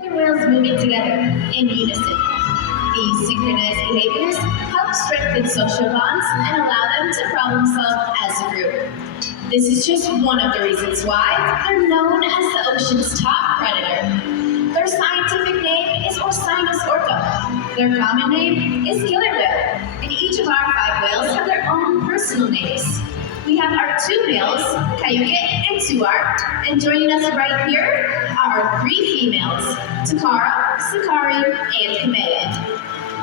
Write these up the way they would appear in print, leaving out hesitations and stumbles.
Killer whales moving together in unison. These synchronous behaviors help strengthen social bonds and allow them to problem solve as a group. This is just one of the reasons why they're known as the ocean's top predator. Their scientific name is Orcinus orca. Their common name is killer whale, and each of our 5 whales have their own personal names. We have our 2 males, Cayuga and Tuar, and joining us right here are our 3 females, Takara, Sakari, and Kamea.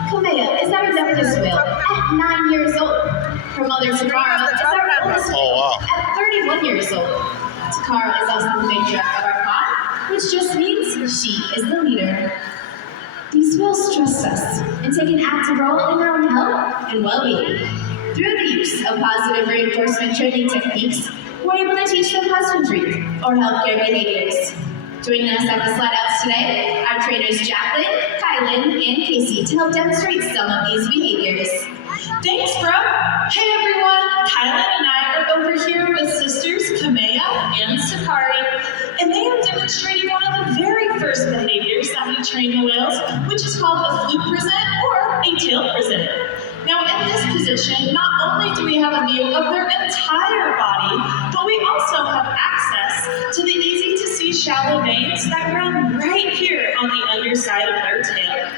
Kamea is our youngest whale at 9 years old. Her mother Takara is our oldest whale at 31 years old. Takara is also the matriarch of our pod, which just means she is the leader. These whales trust us and take an active role in their own health and well-being. Through the use of positive reinforcement training techniques, we're able to teach them husbandry or healthcare behaviors. Joining us at the slide outs today are trainers Jacqueline, Kylan, and Casey to help demonstrate some of these behaviors. Thanks, Brooke. Hey everyone, Kylan and I are over here with sisters Kamea and Sakari, and they are demonstrating one of the very first behaviors that we train the whales, which is called a fluke present or a tail present. Now in this position, not only do we have a view of their entire body, but we also have access to the easy to see shallow veins that run right here on the underside of their tail.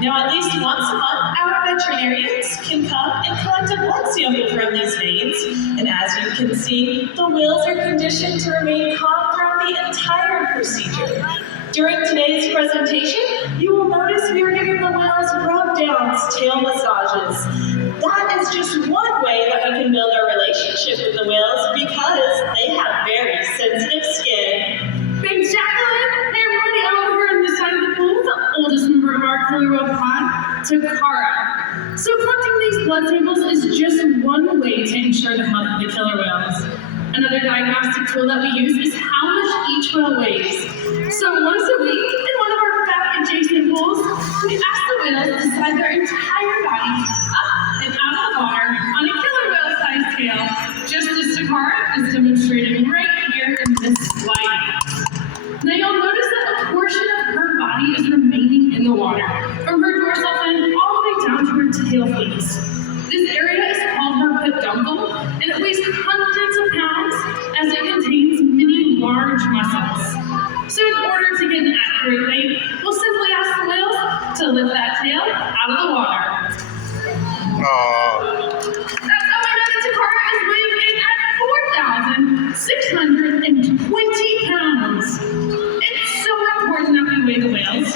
Now at least once a month, our veterinarians can come and collect a blood sample from these veins, and as you can see, the whales are conditioned to remain calm throughout the entire procedure. During today's presentation, you will notice we are giving the whales rub-downs, tail massages. That is just one way that we can build our relationship with the whales because they have very sensitive skin. Thanks, Jacqueline. Hey everybody, I'm over here on this side of the pool, the oldest member of our KillerWhale pod, Takara. So collecting these blood samples is just one way to ensure the health of the killer whales. Another diagnostic tool that we use is how much each whale weighs. So once a week, in one of our back adjacent pools, we ask the whales to slide their entire body up and out of the water on a killer whale-sized tail, just as Takara is demonstrating right here in this slide. Now you'll notice that a portion of her body is remaining in the water, from her dorsal fin all the way down to her tail fleece. This area is called her peduncle, and it weighs hundreds of pounds as it contains many large muscles. So in order to get an accurate weight, we'll simply ask the whales to lift that tail out of the water. That's how I know that Takara is weighing in at 4,620 pounds. It's so important that we weigh the whales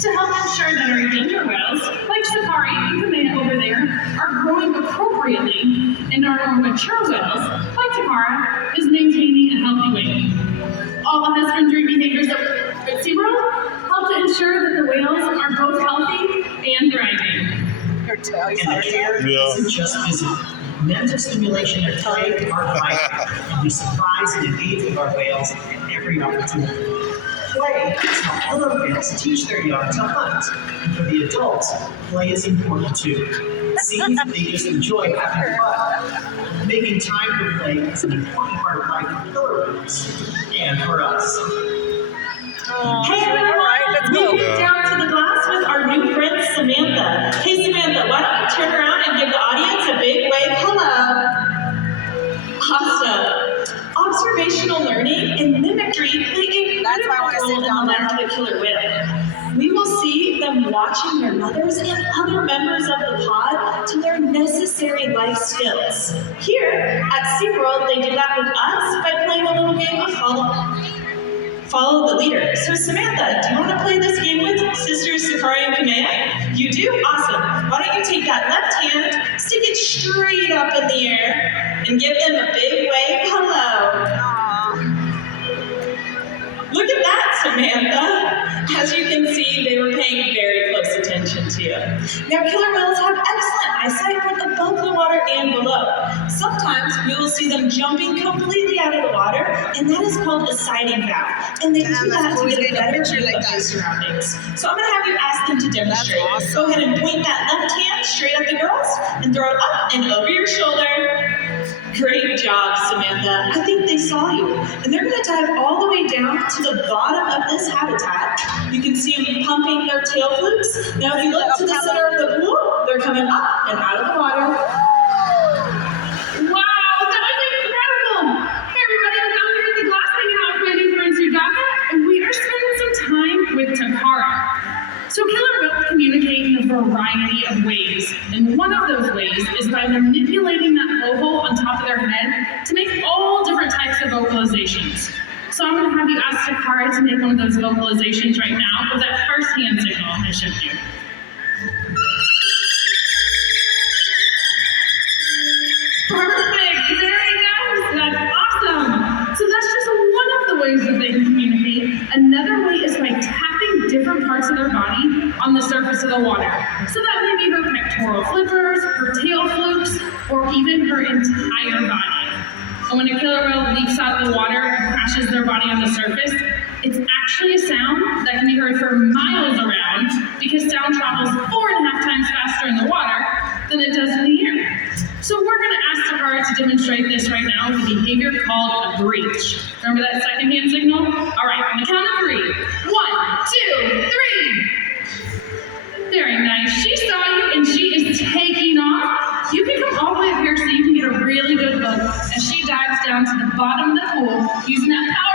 to help ensure that our younger whales, like Sakari and Kamea over there, are growing appropriately, and our more mature whales, like Takara, is maintaining a healthy weight. All the husbandry behaviors at SeaWorld help to ensure that the whales are both healthy and thriving. And the care isn't just physical. Mental stimulation and play are vital, and we surprise and engage with our whales at every opportunity. Play is how killer whales teach their young to hunt, and for the adults, play is important too. See, they just enjoy having fun. Making time for play is an important part of life for killer whales, and for us. Hey everyone, moving down to the glass with our new friend Samantha. Hey Samantha, why don't you turn around and give the audience a big wave hello. Awesome. Observational learning and mimicry play a critical role in the life of the killer whale. We will see them watching their mothers and other members of the pod to learn necessary life skills. Here at SeaWorld, they did that with us by playing a little game of follow the leader. So Samantha, do you want to play this game with sisters Sakari and Kamea? You do? Awesome. Why don't you take that left hand, stick it straight up in the air, and give them a big wave hello. Look at that, Samantha. As you can see, they were paying very close attention to you. Now, killer whales have excellent eyesight both above the water and below. Sometimes sometimes we will see them jumping completely out of the water, and that is called a siding bow. And they do that to get a better view of their surroundings. So I'm gonna have you ask them to demonstrate. Go ahead and point that left hand straight at the girls and throw it up and over your shoulder. Great job, Samantha. I think they saw you. And they're gonna dive all the way down to the bottom of this habitat. You can see them pumping their tail flukes. Now if you look to the center of the pool, they're coming up and out of the water. Wow, that was incredible! Hey everybody, I'm down here at the glass hanging out with my new friend Sudaka, and we are spending some time with Takara. So killer whales communicate in a variety of ways, and one of those ways is by manipulating that blowhole on top of their head to make all different types of vocalizations. So I'm going to have you ask Takara to make one of those vocalizations right now with that first hand signal I showed you. Perfect, very nice, that's awesome. So that's just one of the ways that they can communicate. Another way is by tapping different parts of their body on the surface of the water. So that may be her pectoral flippers, her tail flukes, or even her entire body. And when a killer whale leaps out of the water and crashes their body on the surface, it's actually a sound that can be heard for miles around because sound travels 4.5 times faster in the water than it does in the air. So we're going to ask Takara to demonstrate this right now with a behavior called a breach. Remember that second hand signal? All right, on the count of 3. 1, 2, 3. Very nice. She saw you and she is taking off. You can come all the way up here so you can get a really good look as she dives down to the bottom of the pool using that power